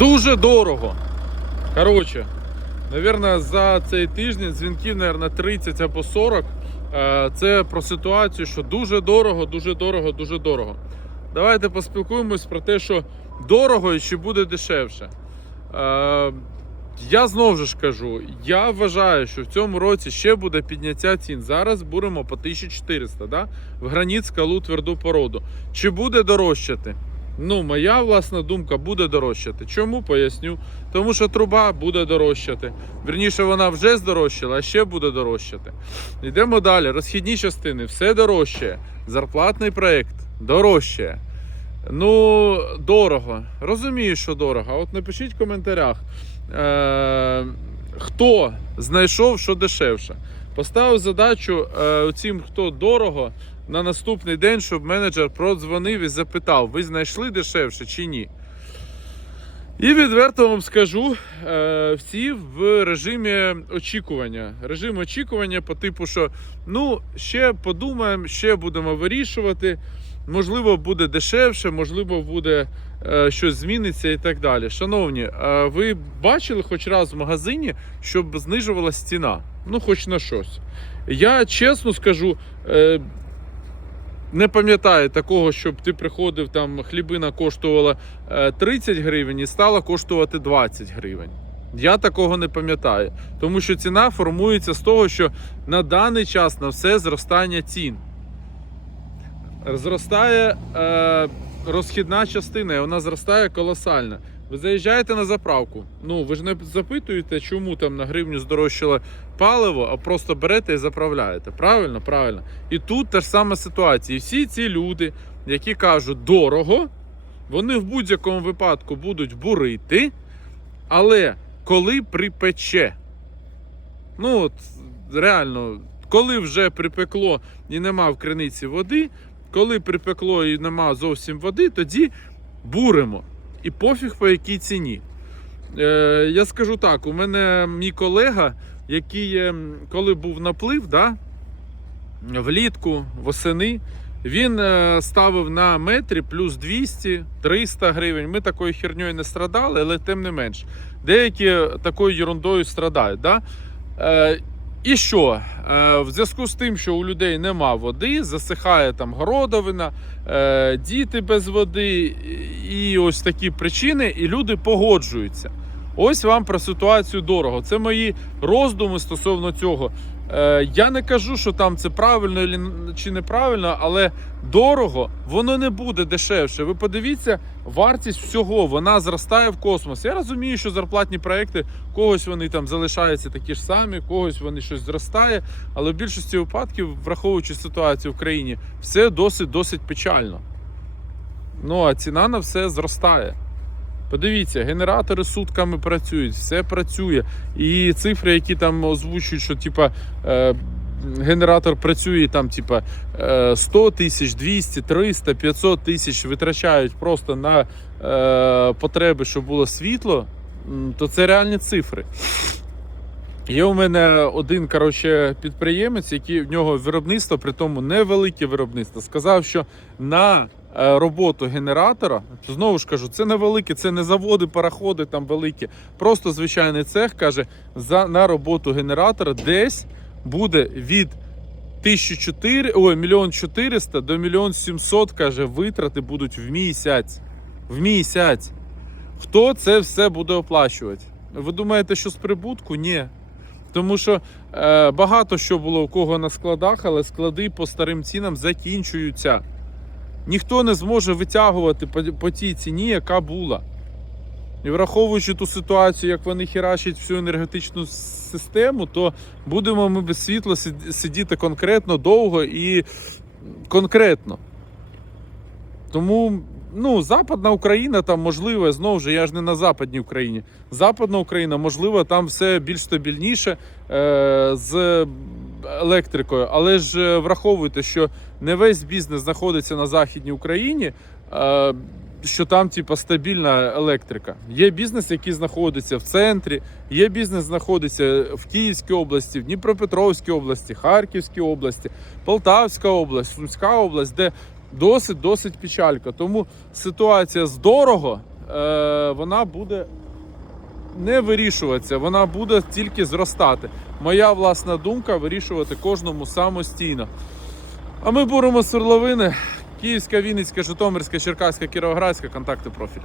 Дуже дорого. Коротше, Навірно, за цей тиждень дзвінків, навірно, 30 або 40. Е, Це про ситуацію, що дуже дорого, дуже дорого, дуже дорого. Давайте поспілкуємось про те, що дорого і чи буде дешевше. Е, Я знову ж кажу, я вважаю, що в цьому році ще буде підняття цін. Зараз будемо по 1400, да? в граніт скалу тверду породу. Чи буде дорожчати? Ну, моя власна думка буде дорожчати. Чому поясню? Тому що труба буде дорожчати. Вірніше, вона вже здорожчала, а ще буде дорожчати. Йдемо далі. Розхідні частини, все дорожчає. Зарплатний проєкт дорожчає. Ну, дорого. Розумію, що дорого. От напишіть в коментарях, е- хто знайшов, що дешевше. Поставив задачу е- цим, хто дорого, на наступний день, щоб менеджер продзвонив і запитав, ви знайшли дешевше чи ні. І відверто вам скажу, е, всі в режимі очікування. Режим очікування по типу, що ну, ще подумаємо, ще будемо вирішувати. Можливо, буде дешевше, можливо, буде е, щось зміниться і так далі. Шановні, е, ви бачили хоч раз в магазині, щоб знижувалась ціна? Ну, хоч на щось. Я чесно скажу. Е, не пам'ятаю такого, щоб ти приходив, там хлібина коштувала е, 30 гривень і стала коштувати 20 гривень. Я такого не пам'ятаю, тому що ціна формується з того, що на даний час на все зростання цін. Зростає е, розхідна частина, і вона зростає колосально. Ви заїжджаєте на заправку. Ну ви ж не запитуєте, чому там на гривню здорожчало паливо, а просто берете і заправляєте. Правильно? Правильно. І тут та ж сама ситуація. І всі ці люди, які кажуть дорого, вони в будь-якому випадку будуть бурити, але коли припече. Ну, от реально, коли вже припекло і нема в криниці води, коли припекло і нема зовсім води, тоді буримо. І пофіг по якій ціні. Е, я скажу так: у мене мій колега, який, е, коли був наплив, да, влітку, восени, він е, ставив на метрі плюс 200-300 гривень. Ми такою херньою не страдали, але тим не менш. Деякі такою ерундою страдають. Да? І що? Е, в зв'язку з тим, що у людей нема води, засихає там городовина, е, діти без води, і ось такі причини, і люди погоджуються. Ось вам про ситуацію дорого. Це мої роздуми стосовно цього. Е, я не кажу, що там це правильно чи неправильно, але дорого воно не буде дешевше. Ви подивіться, вартість всього вона зростає в космос. Я розумію, що зарплатні проекти когось вони там залишаються такі ж самі, когось вони щось зростає. Але в більшості випадків, враховуючи ситуацію в країні, все досить досить печально. Ну а ціна на все зростає. Подивіться, генератори сутками працюють, все працює. І цифри, які там озвучують, що типа. Е, Генератор працює там, типа е, 100 тисяч, 200, 300, 500 тисяч витрачають просто на е, потреби, щоб було світло, то це реальні цифри. Є у мене один коротше, підприємець, який в нього виробництво, при тому невелике виробництво, сказав, що на е, роботу генератора, знову ж кажу, це невелике, це не заводи, пароходи там великі. Просто звичайний цех каже, за, на роботу генератора десь буде від 1400, ой, мільйон 400 до мільйон 700, каже, витрати будуть в місяць. В місяць. Хто це все буде оплачувати? Ви думаєте, що з прибутку? Ні. Тому що е, багато що було у кого на складах, але склади по старим цінам закінчуються. Ніхто не зможе витягувати по, по тій ціні, яка була. І враховуючи ту ситуацію, як вони херачать всю енергетичну систему, то будемо ми без світла сидіти конкретно довго і конкретно. Тому ну, Западна Україна там можливо, знову ж я ж не на Западній Україні. Западна Україна, можливо, там все більш стабільніше е, з електрикою. Але ж е, враховуйте, що не весь бізнес знаходиться на Західній Україні. Е, що там, типа, стабільна електрика. Є бізнес, який знаходиться в центрі, є бізнес, знаходиться в Київській області, в Дніпропетровській області, Харківській області, Полтавська область, Сумська область, де досить досить печалька. Тому ситуація з дорого е, вона буде не вирішуватися, вона буде тільки зростати. Моя власна думка вирішувати кожному самостійно. А ми буримо свердловини. Київська, Вінницька, Житомирська, Черкаська, Кіровоградська, контакти профілі.